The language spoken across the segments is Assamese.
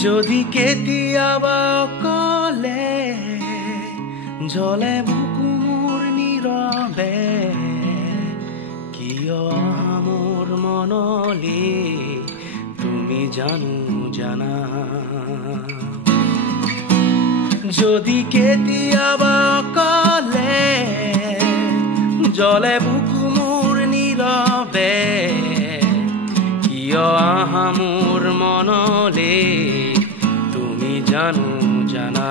যদি কেতিয়াবা অকলে জ্বলে বুকু মোৰ নীৰৱে কিয় মোৰ মনলে তুমি জানা যদি কেতিয়াবা অকলে জ্বলে বুকু মোৰ নীৰৱে কিয় মোৰ মনলে তুমি জানা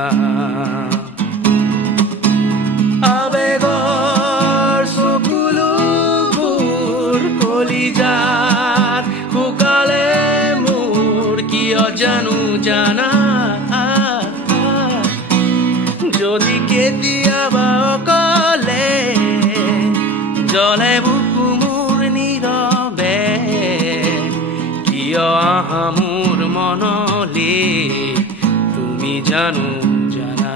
আবেগৰ চকুলোবোৰ কলিজাত শুকালে মোৰ কিয় জানা যদি কেতিয়াবা অকলে জ্বলে বুকু মোৰ নীৰৱে কিয় মোৰ মনলে তুমি জানা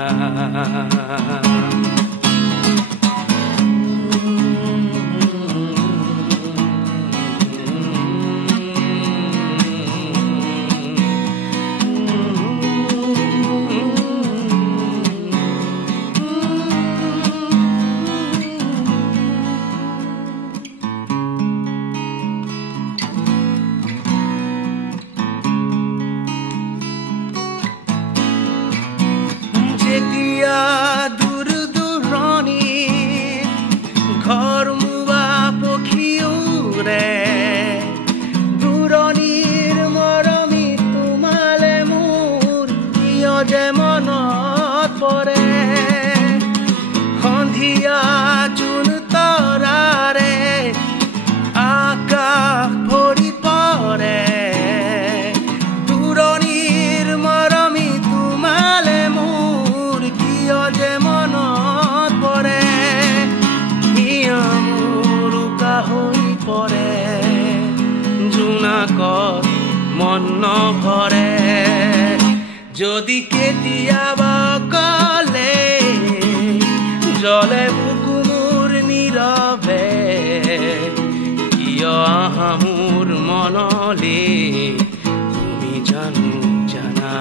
যেতিয়া দূৰ দূৰণিত ঘৰ মুৱা পক্ষী উৰে দূৰণিৰ মৰমী তোমালে মোৰ কিয় যে মনত পৰে সন্ধিয়া জোন তৰাৰে আকাশ ভৰি পৰে দূৰণিৰ মৰমী তোমালে যে মনত পৰে মোৰ কাহৈ পৰে জোনাকত মন নভৰে যদি কেতিয়াবা অকলে জ্বলে বুকু মোৰ নীৰৱে কিয় মোৰ মনলে তুমি জানা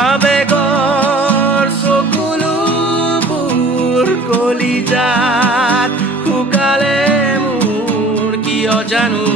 আবেগৰ চকুলোবোৰ কলিজাত শুকালে মোৰ কিয় জানো